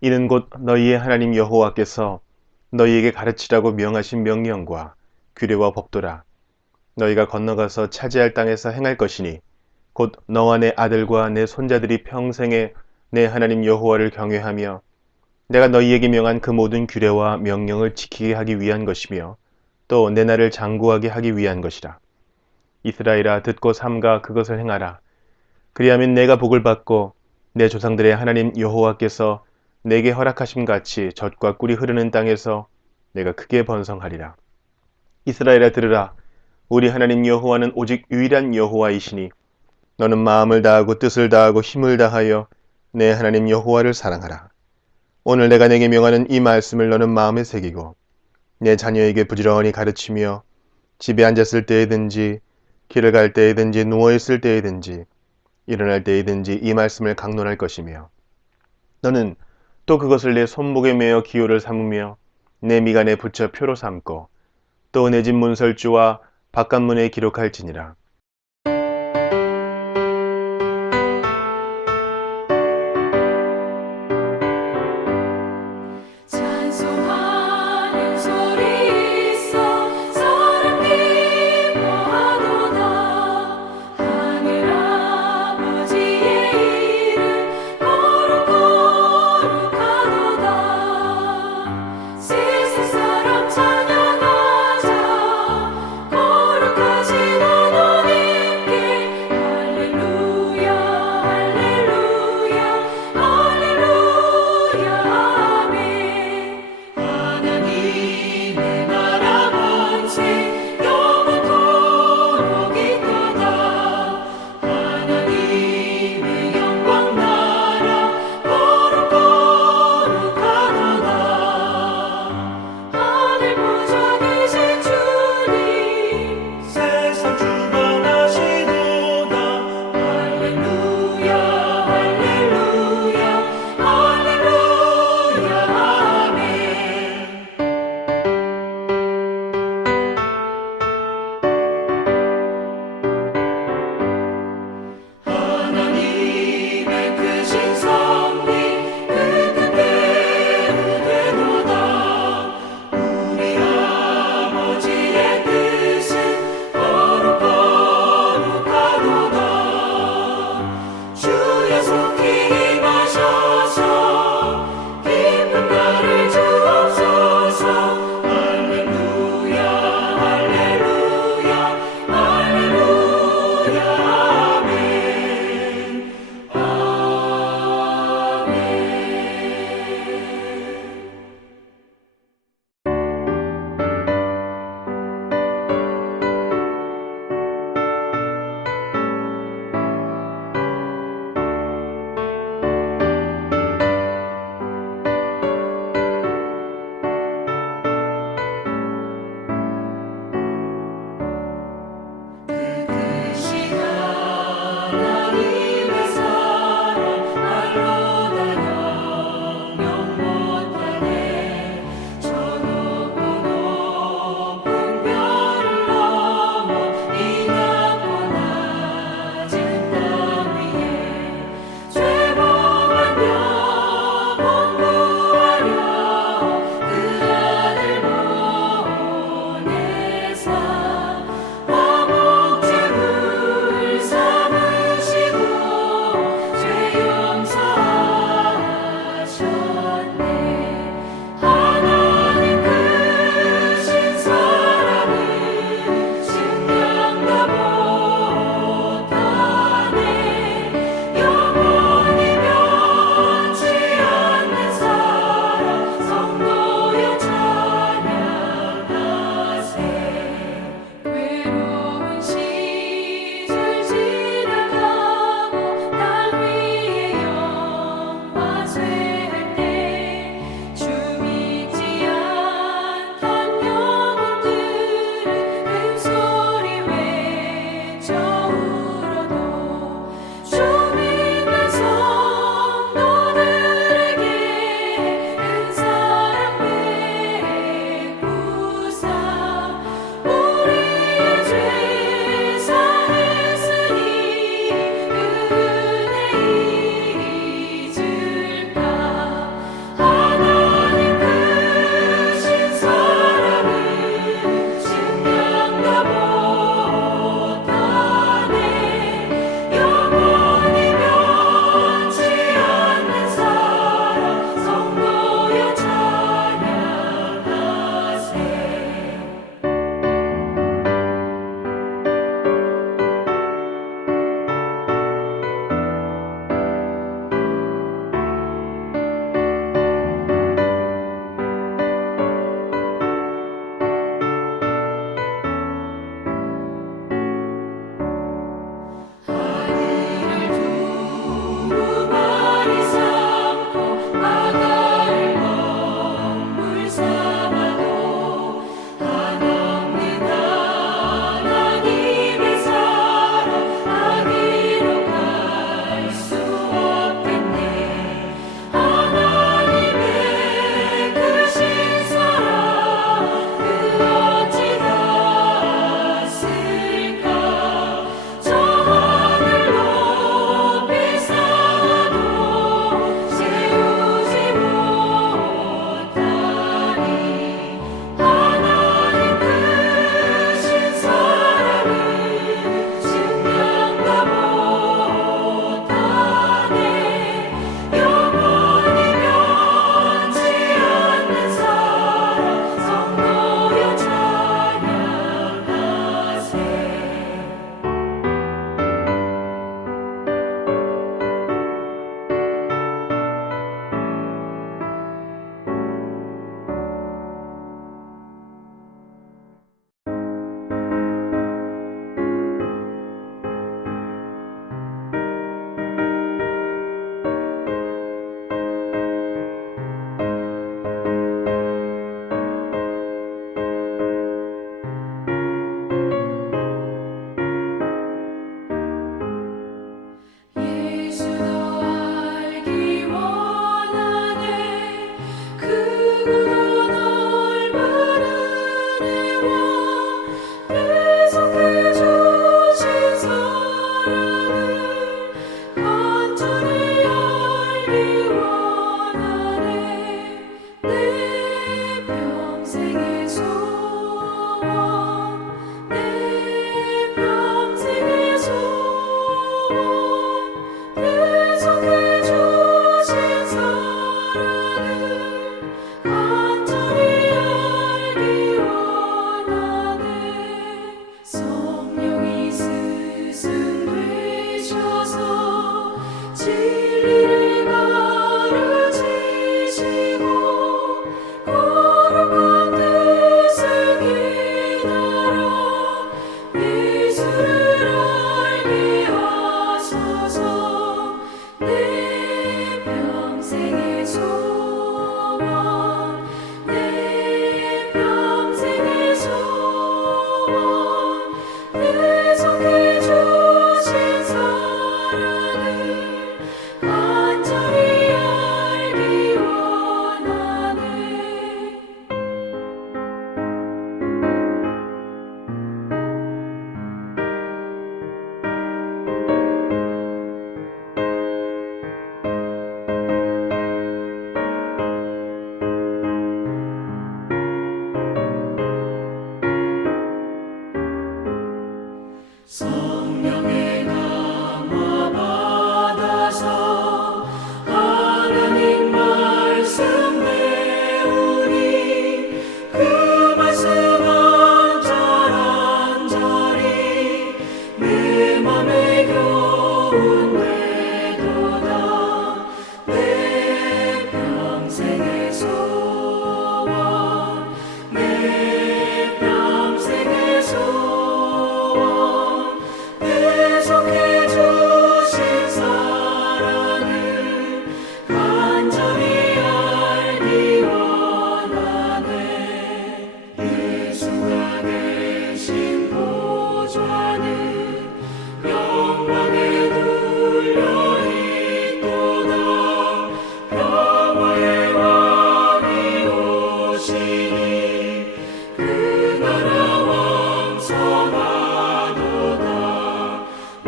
이는 곧 너희의 하나님 여호와께서 너희에게 가르치라고 명하신 명령과 규례와 법도라. 너희가 건너가서 차지할 땅에서 행할 것이니 곧 너와 내 아들과 내 손자들이 평생에 내 하나님 여호와를 경외하며 내가 너희에게 명한 그 모든 규례와 명령을 지키게 하기 위한 것이며 또 내 날을 장구하게 하기 위한 것이라. 이스라엘아, 듣고 삼가 그것을 행하라. 그리하면 내가 복을 받고 내 조상들의 하나님 여호와께서 내게 허락하심 같이 젖과 꿀이 흐르는 땅에서 내가 크게 번성하리라. 이스라엘아, 들으라. 우리 하나님 여호와는 오직 유일한 여호와이시니 너는 마음을 다하고 뜻을 다하고 힘을 다하여 내 하나님 여호와를 사랑하라. 오늘 내가 내게 명하는 이 말씀을 너는 마음에 새기고 내 자녀에게 부지런히 가르치며 집에 앉았을 때에든지 길을 갈 때에든지 누워있을 때에든지 일어날 때에든지 이 말씀을 강론할 것이며 너는 또 그것을 내 손목에 매어 기호를 삼으며 내 미간에 붙여 표로 삼고 또 내 집 문설주와 바깥문에 기록할지니라. 찬송하는 소리 있어 사람 기뻐하도다. 하늘 아버지의 이름 거룩거룩하도다. 세상 사람 찬양하자. 거룩하신 하나님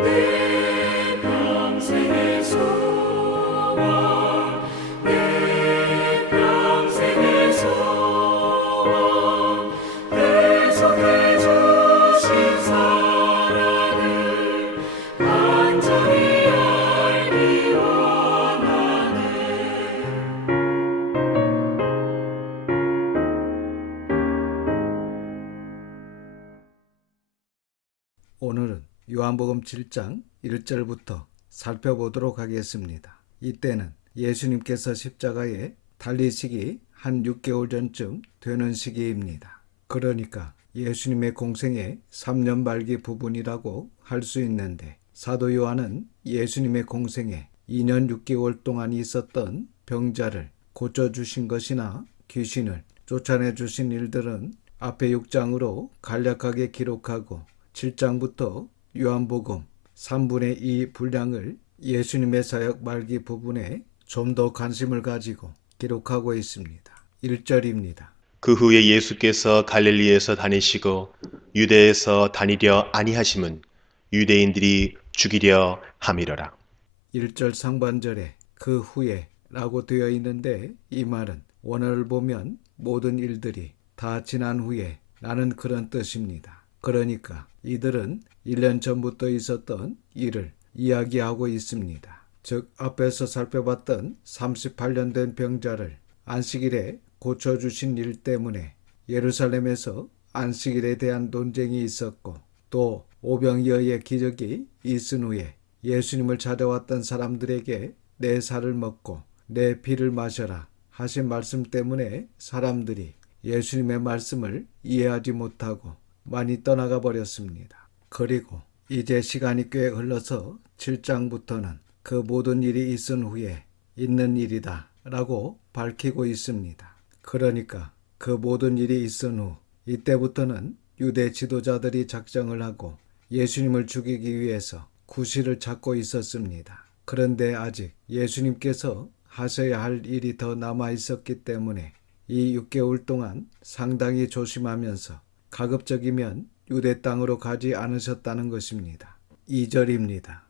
내 평생의 소원 내 평생의 소원 계속해 주신 사랑을 간절히 알기 원하네. 오늘은 요한복음 7장 1절부터 살펴보도록 하겠습니다. 이때는 예수님께서 십자가에 달리시기 한 6개월 전쯤 되는 시기입니다. 그러니까 예수님의 공생의 3년 말기 부분이라고 할 수 있는데, 사도 요한은 예수님의 공생에 2년 6개월 동안 있었던 병자를 고쳐주신 것이나 귀신을 쫓아내주신 일들은 앞에 6장으로 간략하게 기록하고 7장부터 요한복음 3분의 2 분량을 예수님의 사역 말기 부분에 좀 더 관심을 가지고 기록하고 있습니다. 1절입니다. 그 후에 예수께서 갈릴리에서 다니시고 유대에서 다니려 아니하심은 유대인들이 죽이려 함이러라. 1절 상반절에 그 후에 라고 되어 있는데, 이 말은 원어를 보면 모든 일들이 다 지난 후에 라는 그런 뜻입니다. 그러니까 이들은 1년 전부터 있었던 일을 이야기하고 있습니다. 즉 앞에서 살펴봤던 38년 된 병자를 안식일에 고쳐주신 일 때문에 예루살렘에서 안식일에 대한 논쟁이 있었고, 또 오병이어의 기적이 있은 후에 예수님을 찾아왔던 사람들에게 내 살을 먹고 내 피를 마셔라 하신 말씀 때문에 사람들이 예수님의 말씀을 이해하지 못하고 많이 떠나가 버렸습니다. 그리고 이제 시간이 꽤 흘러서 7장부터는 그 모든 일이 있은 후에 있는 일이다 라고 밝히고 있습니다. 그러니까 그 모든 일이 있은 후 이때부터는 유대 지도자들이 작정을 하고 예수님을 죽이기 위해서 구실을 찾고 있었습니다. 그런데 아직 예수님께서 하셔야 할 일이 더 남아 있었기 때문에 이 6개월 동안 상당히 조심하면서 가급적이면 유대 땅으로 가지 않으셨다는 것입니다. 2절입니다.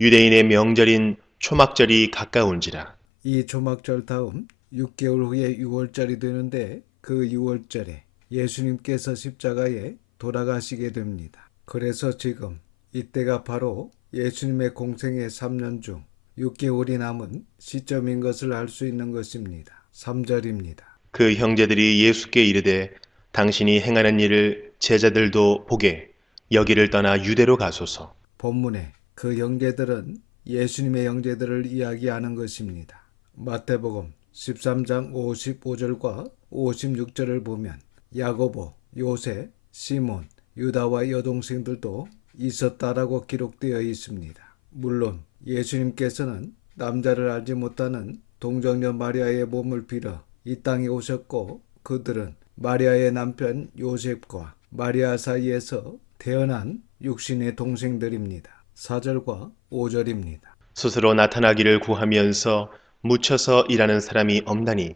유대인의 명절인 초막절이 가까운지라. 이 초막절 다음 6개월 후에 6월절이 되는데, 그 6월절에 예수님께서 십자가에 돌아가시게 됩니다. 그래서 지금 이때가 바로 예수님의 공생의 3년 중 6개월이 남은 시점인 것을 알 수 있는 것입니다. 3절입니다. 그 형제들이 예수께 이르되 당신이 행하는 일을 제자들도 보게 여기를 떠나 유대로 가소서. 본문에 그 형제들은 예수님의 형제들을 이야기하는 것입니다. 마태복음 13장 55절과 56절을 보면 야고보, 요새, 시몬, 유다와 여동생들도 있었다라고 기록되어 있습니다. 물론 예수님께서는 남자를 알지 못하는 동정녀 마리아의 몸을 빌어 이 땅에 오셨고, 그들은 마리아의 남편 요셉과 마리아 사이에서 태어난 육신의 동생들입니다. 4절과 5절입니다. 스스로 나타나기를 구하면서 묻혀서 일하는 사람이 없나니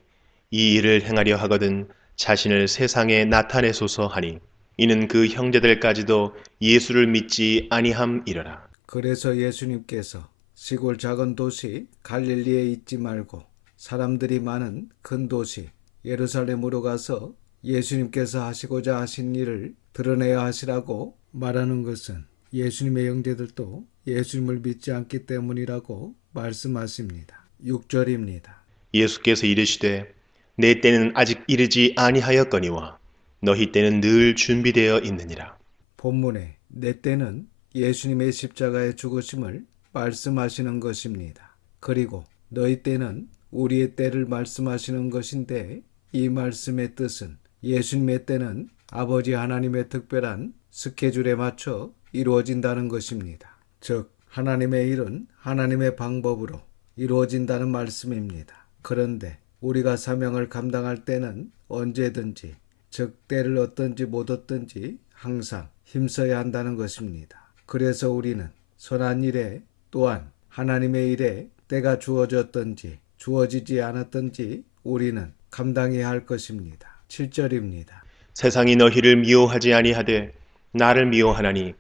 이 일을 행하려 하거든 자신을 세상에 나타내소서 하니 이는 그 형제들까지도 예수를 믿지 아니함이러라. 그래서 예수님께서 시골 작은 도시 갈릴리에 있지 말고 사람들이 많은 큰 도시 예루살렘으로 가서 예수님께서 하시고자 하신 일을 드러내야 하시라고 말하는 것은 예수님의 형제들도 예수님을 믿지 않기 때문이라고 말씀하십니다. 6절입니다. 예수께서 이르시되 내 때는 아직 이르지 아니하였거니와 너희 때는 늘 준비되어 있느니라. 본문에 내 때는 예수님의 십자가의 죽으심을 말씀하시는 것입니다. 그리고 너희 때는 우리의 때를 말씀하시는 것인데, 이 말씀의 뜻은 예수님의 때는 아버지 하나님의 특별한 스케줄에 맞춰 이루어진다는 것입니다. 즉 하나님의 일은 하나님의 방법으로 이루어진다는 말씀입니다. 그런데 우리가 사명을 감당할 때는 언제든지, 즉 때를 얻든지 못 얻든지 항상 힘써야 한다는 것입니다. 그래서 우리는 선한 일에 또한 하나님의 일에 때가 주어졌든지 주어지지 않았든지 우리는 감당해야 할 것입니다. 7절입니다. 세상이 너희를 미워하지 아니하되 나를 미워하나니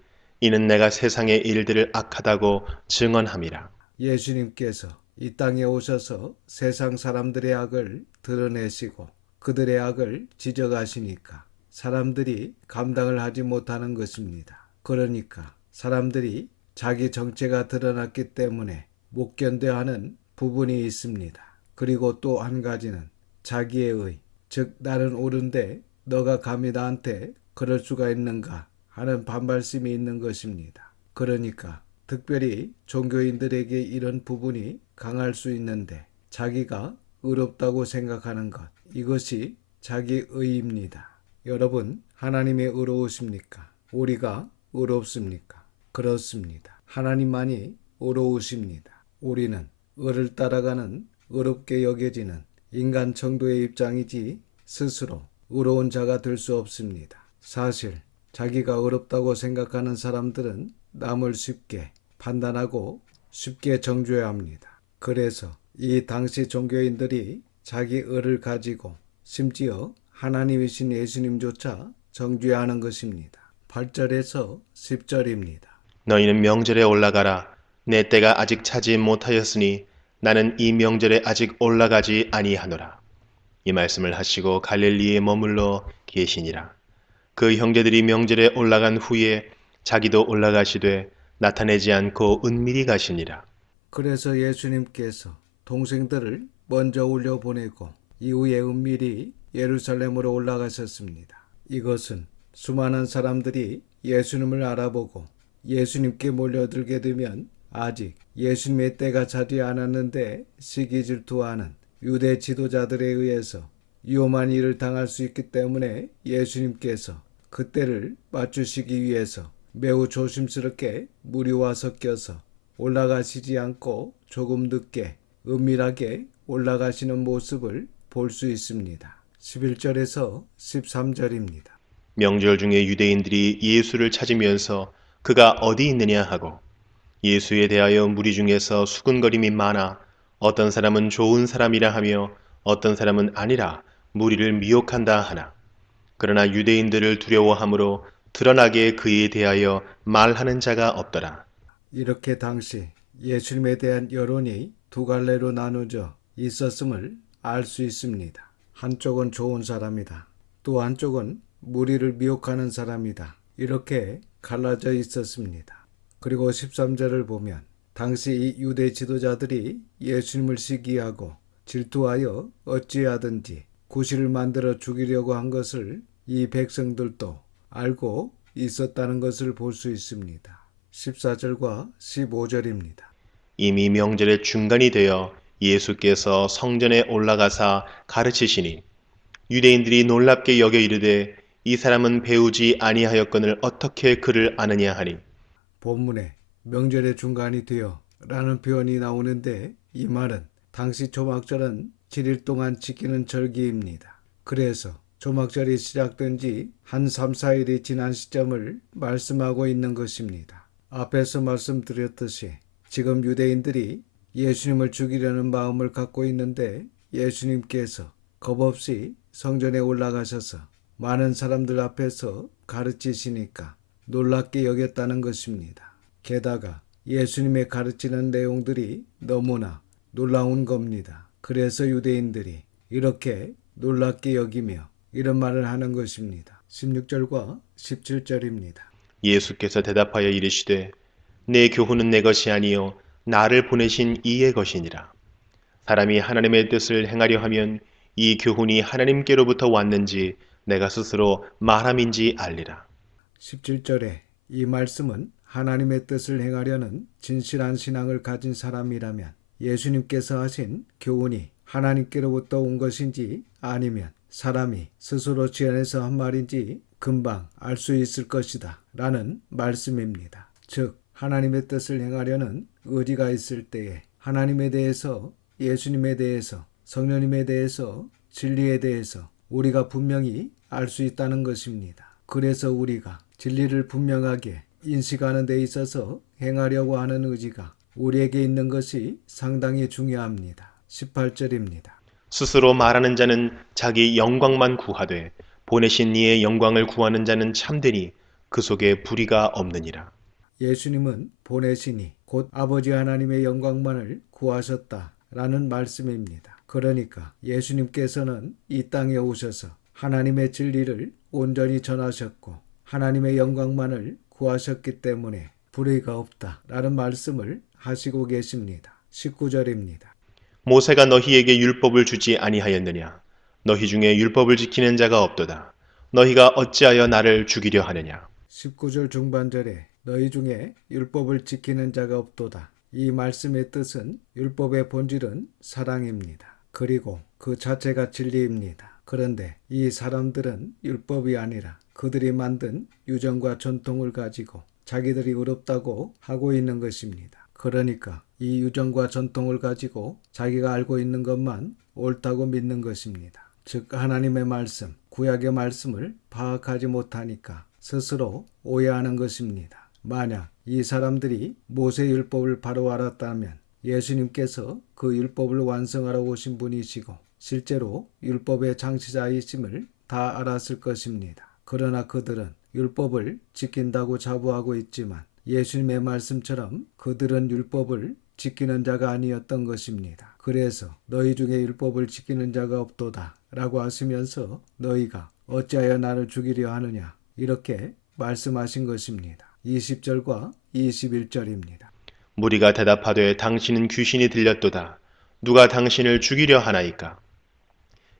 이는 내가 세상의 일들을 악하다고 증언함이라. 예수님께서 이 땅에 오셔서 세상 사람들의 악을 드러내시고 그들의 악을 지적하시니까 사람들이 감당을 하지 못하는 것입니다. 그러니까 사람들이 자기 정체가 드러났기 때문에 못 견뎌하는 부분이 있습니다. 그리고 또 한 가지는 자기의 의, 즉 나는 옳은데 너가 감히 나한테 그럴 수가 있는가 하는 반발심이 있는 것입니다. 그러니까 특별히 종교인들에게 이런 부분이 강할 수 있는데 자기가 의롭다고 생각하는 것, 이것이 자기 의입니다. 여러분, 하나님이 의로우십니까? 우리가 의롭습니까? 그렇습니다. 하나님만이 의로우십니다. 우리는 의를 따라가는 의롭게 여겨지는 인간 정도의 입장이지 스스로 의로운 자가 될 수 없습니다. 사실 자기가 의롭다고 생각하는 사람들은 남을 쉽게 판단하고 쉽게 정죄합니다. 그래서 이 당시 종교인들이 자기 의를 가지고 심지어 하나님이신 예수님조차 정죄하는 것입니다. 8절에서 10절입니다. 너희는 명절에 올라가라. 내 때가 아직 차지 못하였으니 나는 이 명절에 아직 올라가지 아니하노라. 이 말씀을 하시고 갈릴리에 머물러 계시니라. 그 형제들이 명절에 올라간 후에 자기도 올라가시되 나타내지 않고 은밀히 가시니라. 그래서 예수님께서 동생들을 먼저 올려보내고 이후에 은밀히 예루살렘으로 올라가셨습니다. 이것은 수많은 사람들이 예수님을 알아보고 예수님께 몰려들게 되면 아직 예수님의 때가 차지 않았는데 시기 질투하는 유대 지도자들에 의해서 위험한 일을 당할 수 있기 때문에 예수님께서 그때를 맞추시기 위해서 매우 조심스럽게 무리와 섞여서 올라가시지 않고 조금 늦게 은밀하게 올라가시는 모습을 볼 수 있습니다. 11절에서 13절입니다. 명절 중에 유대인들이 예수를 찾으면서 그가 어디 있느냐 하고 예수에 대하여 무리 중에서 수군거림이 많아 어떤 사람은 좋은 사람이라 하며 어떤 사람은 아니라 무리를 미혹한다 하나. 그러나 유대인들을 두려워함으로 드러나게 그에 대하여 말하는 자가 없더라. 이렇게 당시 예수님에 대한 여론이 두 갈래로 나누어져 있었음을 알 수 있습니다. 한쪽은 좋은 사람이다. 또 한쪽은 무리를 미혹하는 사람이다. 이렇게 갈라져 있었습니다. 그리고 13절을 보면 당시 이 유대 지도자들이 예수님을 시기하고 질투하여 어찌하든지 구실을 만들어 죽이려고 한 것을 이 백성들도 알고 있었다는 것을 볼 수 있습니다. 14절과 15절입니다. 이미 명절의 중간이 되어 예수께서 성전에 올라가사 가르치시니 유대인들이 놀랍게 여겨 이르되 이 사람은 배우지 아니하였거늘 어떻게 그를 아느냐 하니. 본문에 명절의 중간이 되어 라는 표현이 나오는데 이 말은 당시 조막절은 7일 동안 지키는 절기입니다. 그래서 조막절이 시작된 지 한 3, 4일이 지난 시점을 말씀하고 있는 것입니다. 앞에서 말씀드렸듯이 지금 유대인들이 예수님을 죽이려는 마음을 갖고 있는데 예수님께서 겁없이 성전에 올라가셔서 많은 사람들 앞에서 가르치시니까 놀랍게 여겼다는 것입니다. 게다가 예수님의 가르치는 내용들이 너무나 놀라운 겁니다. 그래서 유대인들이 이렇게 놀랍게 여기며 이런 말을 하는 것입니다. 16절과 17절입니다. 예수께서 대답하여 이르시되 내 교훈은 내 것이 아니요 나를 보내신 이의 것이니라. 사람이 하나님의 뜻을 행하려 하면 이 교훈이 하나님께로부터 왔는지 내가 스스로 말함인지 알리라. 17절에 이 말씀은 하나님의 뜻을 행하려는 진실한 신앙을 가진 사람이라면 예수님께서 하신 교훈이 하나님께로부터 온 것인지 아니면 사람이 스스로 지어내서 한 말인지 금방 알 수 있을 것이다 라는 말씀입니다. 즉 하나님의 뜻을 행하려는 의지가 있을 때에 하나님에 대해서, 예수님에 대해서, 성령님에 대해서, 진리에 대해서 우리가 분명히 알 수 있다는 것입니다. 그래서 우리가 진리를 분명하게 인식하는 데 있어서 행하려고 하는 의지가 우리에게 있는 것이 상당히 중요합니다. 18절입니다. 스스로 말하는 자는 자기 영광만 구하되 보내신 이의 영광을 구하는 자는 참되니 그 속에 불의가 없느니라. 예수님은 보내시니 곧 아버지 하나님의 영광만을 구하셨다라는 말씀입니다. 그러니까 예수님께서는 이 땅에 오셔서 하나님의 진리를 온전히 전하셨고 하나님의 영광만을 구하셨기 때문에 불의가 없다라는 말씀을 하시고 계십니다. 19절입니다. 모세가 너희에게 율법을 주지 아니하였느냐? 너희 중에 율법을 지키는 자가 없도다. 너희가 어찌하여 나를 죽이려 하느냐? 19절 중반절에 너희 중에 율법을 지키는 자가 없도다. 이 말씀의 뜻은 율법의 본질은 사랑입니다. 그리고 그 자체가 진리입니다. 그런데 이 사람들은 율법이 아니라 그들이 만든 유전과 전통을 가지고 자기들이 의롭다고 하고 있는 것입니다. 그러니까 이 유전과 전통을 가지고 자기가 알고 있는 것만 옳다고 믿는 것입니다. 즉 하나님의 말씀, 구약의 말씀을 파악하지 못하니까 스스로 오해하는 것입니다. 만약 이 사람들이 모세 율법을 바로 알았다면 예수님께서 그 율법을 완성하러 오신 분이시고 실제로 율법의 창시자이심을 다 알았을 것입니다. 그러나 그들은 율법을 지킨다고 자부하고 있지만 예수님의 말씀처럼 그들은 율법을 지키는 자가 아니었던 것입니다. 그래서 너희 중에 율법을 지키는 자가 없도다 라고 하시면서 너희가 어찌하여 나를 죽이려 하느냐 이렇게 말씀하신 것입니다. 20절과 21절입니다. 무리가 대답하되 당신은 귀신이 들렸도다. 누가 당신을 죽이려 하나이까?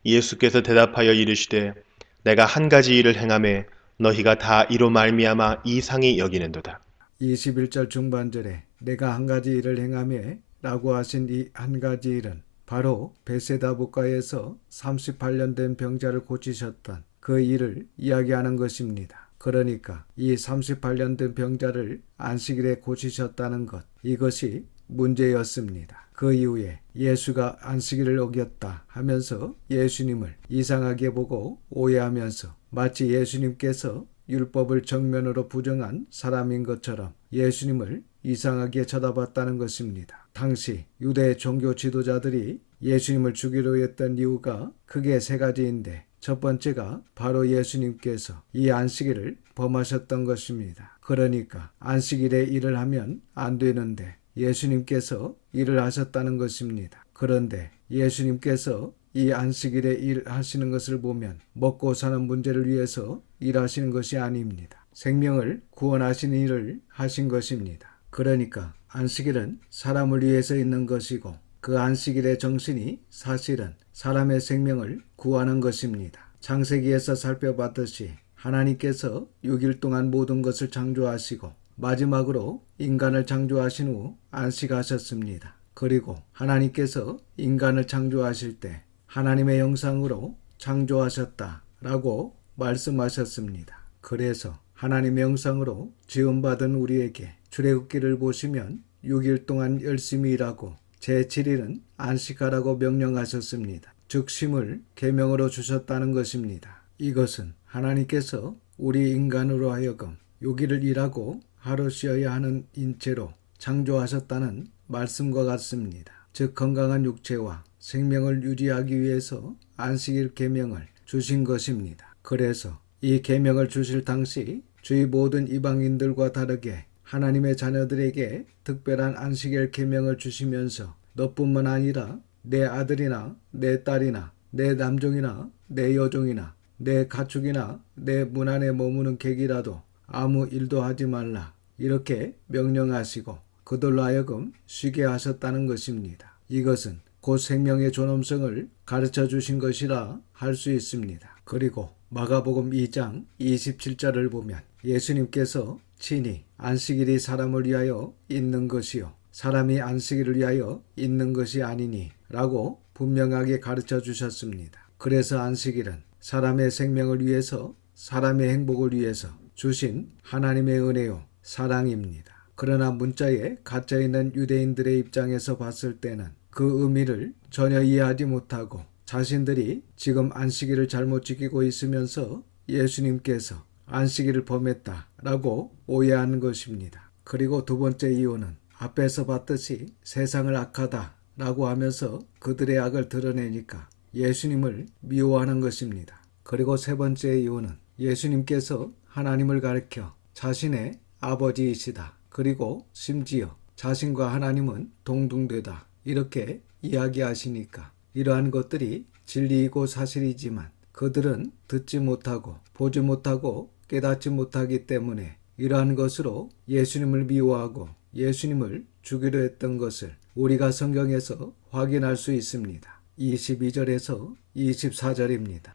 예수께서 대답하여 이르시되 내가 한 가지 일을 행하매 너희가 다 이로 말미암아 이상히 여기는도다. 21절 중반절에 내가 한 가지 일을 행하매 라고 하신 이 한 가지 일은 바로 베세다 북가에서 38년 된 병자를 고치셨던 그 일을 이야기하는 것입니다. 그러니까 이 38년 된 병자를 안식일에 고치셨다는 것, 이것이 문제였습니다. 그 이후에 예수가 안식일을 어겼다 하면서 예수님을 이상하게 보고 오해하면서 마치 예수님께서 율법을 정면으로 부정한 사람인 것처럼 예수님을 이상하게 쳐다봤다는 것입니다. 당시 유대 종교 지도자들이 예수님을 죽이려 했던 이유가 크게 세 가지인데 첫 번째가 바로 예수님께서 이 안식일을 범하셨던 것입니다. 그러니까 안식일에 일을 하면 안 되는데 예수님께서 일을 하셨다는 것입니다. 그런데 예수님께서 이 안식일에 일하시는 것을 보면 먹고 사는 문제를 위해서 일하시는 것이 아닙니다. 생명을 구원하시는 일을 하신 것입니다. 그러니까 안식일은 사람을 위해서 있는 것이고 그 안식일의 정신이 사실은 사람의 생명을 구하는 것입니다. 창세기에서 살펴봤듯이 하나님께서 6일 동안 모든 것을 창조하시고 마지막으로 인간을 창조하신 후 안식하셨습니다. 그리고 하나님께서 인간을 창조하실 때 하나님의 형상으로 창조하셨다라고 말씀하셨습니다. 그래서 하나님의 형상으로 지음받은 우리에게 출애굽기를 보시면 6일 동안 열심히 일하고 제7일은 안식하라고 명령하셨습니다. 즉 쉼을 계명으로 주셨다는 것입니다. 이것은 하나님께서 우리 인간으로 하여금 6일을 일하고 하루 쉬어야 하는 인체로 창조하셨다는 말씀과 같습니다. 즉 건강한 육체와 생명을 유지하기 위해서 안식일 계명을 주신 것입니다. 그래서 이 계명을 주실 당시 주위 모든 이방인들과 다르게 하나님의 자녀들에게 특별한 안식일 계명을 주시면서 너뿐만 아니라 내 아들이나 내 딸이나 내 남종이나 내 여종이나 내 가축이나 내 문 안에 머무는 객이라도 아무 일도 하지 말라 이렇게 명령하시고 그들로 하여금 쉬게 하셨다는 것입니다. 이것은 곧 생명의 존엄성을 가르쳐 주신 것이라 할 수 있습니다. 그리고 마가복음 2장 27절을 보면 예수님께서 친히 안식일이 사람을 위하여 있는 것이요 사람이 안식일을 위하여 있는 것이 아니니 라고 분명하게 가르쳐 주셨습니다. 그래서 안식일은 사람의 생명을 위해서 사람의 행복을 위해서 주신 하나님의 은혜요 사랑입니다. 그러나 문자에 갇혀 있는 유대인들의 입장에서 봤을 때는 그 의미를 전혀 이해하지 못하고 자신들이 지금 안식일을 잘못 지키고 있으면서 예수님께서 안식일을 범했다라고 오해하는 것입니다. 그리고 두 번째 이유는 앞에서 봤듯이 세상을 악하다라고 하면서 그들의 악을 드러내니까 예수님을 미워하는 것입니다. 그리고 세 번째 이유는 예수님께서 하나님을 가리켜 자신의 아버지이시다 그리고 심지어 자신과 하나님은 동등되다 이렇게 이야기하시니까 이러한 것들이 진리이고 사실이지만 그들은 듣지 못하고 보지 못하고 깨닫지 못하기 때문에 이러한 것으로 예수님을 미워하고 예수님을 죽이려 했던 것을 우리가 성경에서 확인할 수 있습니다. 22절에서 24절입니다.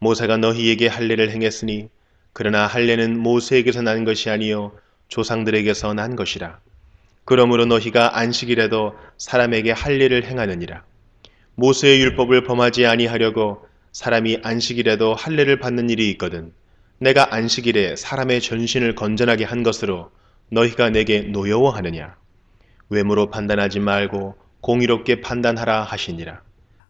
모세가 너희에게 할례를 행했으니 그러나 할례는 모세에게서 난 것이 아니요 조상들에게서 난 것이라. 그러므로 너희가 안식일에도 사람에게 할례를 행하느니라. 모세의 율법을 범하지 아니하려고 사람이 안식일에도 할례를 받는 일이 있거든. 내가 안식일에 사람의 전신을 건전하게 한 것으로 너희가 내게 노여워하느냐. 외모로 판단하지 말고 공의롭게 판단하라 하시니라.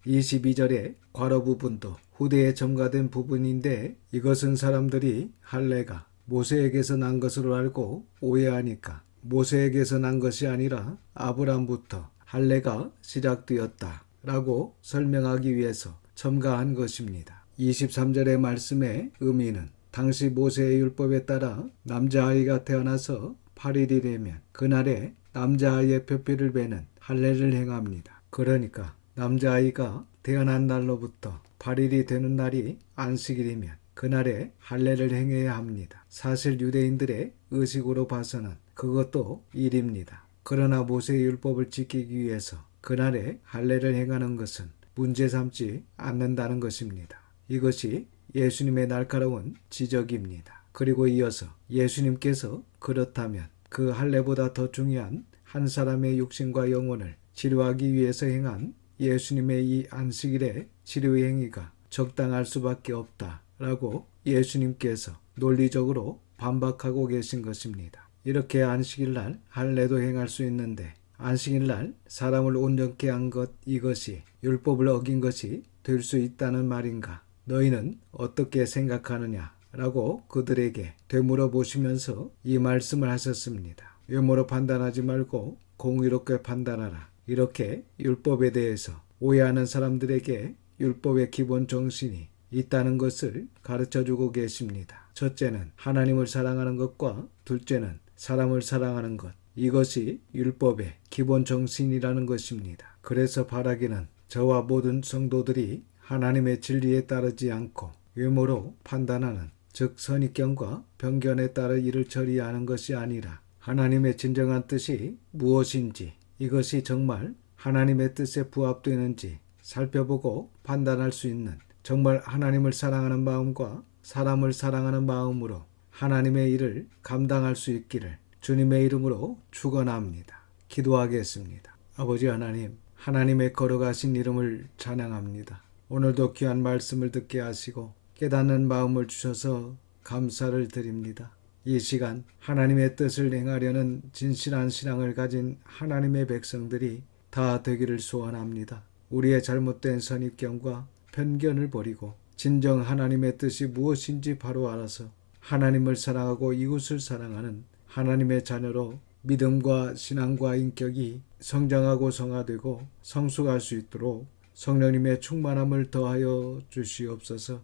22절의 괄호 부분도 후대에 첨가된 부분인데 이것은 사람들이 할례가 모세에게서 난 것으로 알고 오해하니까 모세에게서 난 것이 아니라 아브람부터 할례가 시작되었다라고 설명하기 위해서 첨가한 것입니다. 23절의 말씀의 의미는 당시 모세의 율법에 따라 남자아이가 태어나서 8일이 되면 그날에 남자아이의 표피를 베는 할례를 행합니다. 그러니까 남자아이가 태어난 날로부터 8일이 되는 날이 안식일이면 그날에 할례를 행해야 합니다. 사실 유대인들의 의식으로 봐서는 그것도 일입니다. 그러나 모세의 율법을 지키기 위해서 그날에 할례를 행하는 것은 문제 삼지 않는다는 것입니다. 이것이 예수님의 날카로운 지적입니다. 그리고 이어서 예수님께서 그렇다면 그 할례보다 더 중요한 한 사람의 육신과 영혼을 치료하기 위해서 행한 예수님의 이 안식일의 치료의 행위가 적당할 수밖에 없다라고 예수님께서 논리적으로 반박하고 계신 것입니다. 이렇게 안식일날 할례도 행할 수 있는데 안식일날 사람을 온전케 한 것 이것이 율법을 어긴 것이 될 수 있다는 말인가? 너희는 어떻게 생각하느냐? 라고 그들에게 되물어 보시면서 이 말씀을 하셨습니다. 외모로 판단하지 말고 공의롭게 판단하라. 이렇게 율법에 대해서 오해하는 사람들에게 율법의 기본 정신이 있다는 것을 가르쳐주고 계십니다. 첫째는 하나님을 사랑하는 것과 둘째는 사람을 사랑하는 것. 이것이 율법의 기본 정신이라는 것입니다. 그래서 바라기는 저와 모든 성도들이 하나님의 진리에 따르지 않고 외모로 판단하는 즉 선입견과 편견에 따라 일을 처리하는 것이 아니라 하나님의 진정한 뜻이 무엇인지 이것이 정말 하나님의 뜻에 부합되는지 살펴보고 판단할 수 있는 정말 하나님을 사랑하는 마음과 사람을 사랑하는 마음으로 하나님의 일을 감당할 수 있기를 주님의 이름으로 축원합니다. 기도하겠습니다. 아버지 하나님, 하나님의 거룩하신 이름을 찬양합니다. 오늘도 귀한 말씀을 듣게 하시고 깨닫는 마음을 주셔서 감사를 드립니다. 이 시간 하나님의 뜻을 행하려는 진실한 신앙을 가진 하나님의 백성들이 다 되기를 소원합니다. 우리의 잘못된 선입견과 편견을 버리고 진정 하나님의 뜻이 무엇인지 바로 알아서 하나님을 사랑하고 이웃을 사랑하는 하나님의 자녀로 믿음과 신앙과 인격이 성장하고 성화되고 성숙할 수 있도록 성령님의 충만함을 더하여 주시옵소서.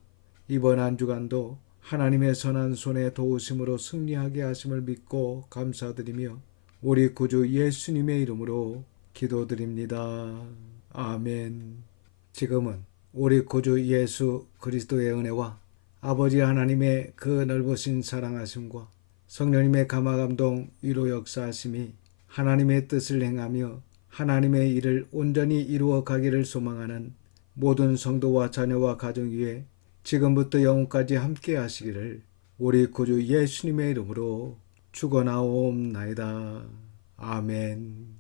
이번 한 주간도 하나님의 선한 손의 도우심으로 승리하게 하심을 믿고 감사드리며 우리 구주 예수님의 이름으로 기도드립니다. 아멘. 지금은 우리 구주 예수 그리스도의 은혜와 아버지 하나님의 그 넓으신 사랑하심과 성령님의 감화감동 위로 역사하심이 하나님의 뜻을 행하며 하나님의 일을 온전히 이루어 가기를 소망하는 모든 성도와 자녀와 가정 위에 지금부터 영원까지 함께 하시기를 우리 구주 예수님의 이름으로 축원하옵나이다. 아멘.